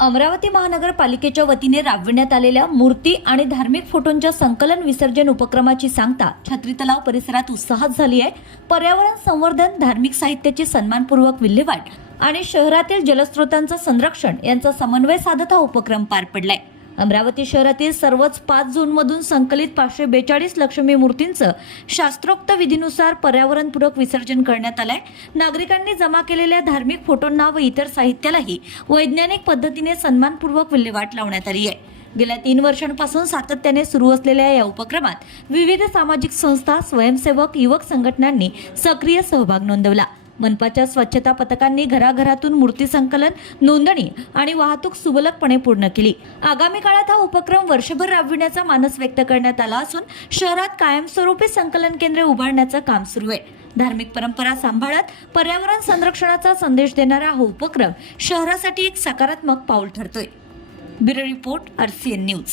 अमरावती महानगरपालिकेच्या वतीने राबविण्यात आलेल्या मूर्ती आणि धार्मिक फोटोंच्या संकलन विसर्जन उपक्रमाची सांगता छत्री तलाव परिसरात उत्साहात झाली आहे. पर्यावरण संवर्धन धार्मिक साहित्याची सन्मानपूर्वक विल्हेवाट आणि शहरातील जलस्रोतांचं संरक्षण यांचा समन्वय साधत हा उपक्रम पार पडलाय. अमरावती शहरातील सर्वच पाच जूनमधून संकलित पाचशे बेचाळीस लक्ष्मी मूर्तींचं शास्त्रोक्त विधीनुसार पर्यावरणपूरक विसर्जन करण्यात आलंय. नागरिकांनी जमा केलेल्या धार्मिक फोटोंना व इतर साहित्यालाही वैज्ञानिक पद्धतीने सन्मानपूर्वक विल्हेवाट लावण्यात आली आहे. गेल्या तीन वर्षांपासून सातत्याने सुरू असलेल्या या उपक्रमात विविध सामाजिक संस्था स्वयंसेवक युवक संघटनांनी सक्रिय सहभाग नोंदवला. मनपाच्या स्वच्छता पथकांनी घराघरातून मूर्ती संकलन नोंदणी आणि वाहतूक सुबलकपणे पूर्ण केली. आगामी काळात हा उपक्रम वर्षभर राबविण्याचा मानस व्यक्त करण्यात आला असून शहरात कायमस्वरूपी संकलन केंद्रे उभारण्याचं काम सुरू आहे. धार्मिक परंपरा सांभाळत पर्यावरण संरक्षणाचा संदेश देणारा हा उपक्रम शहरासाठी एक सकारात्मक पाऊल ठरतोय. Bureau report RCN news.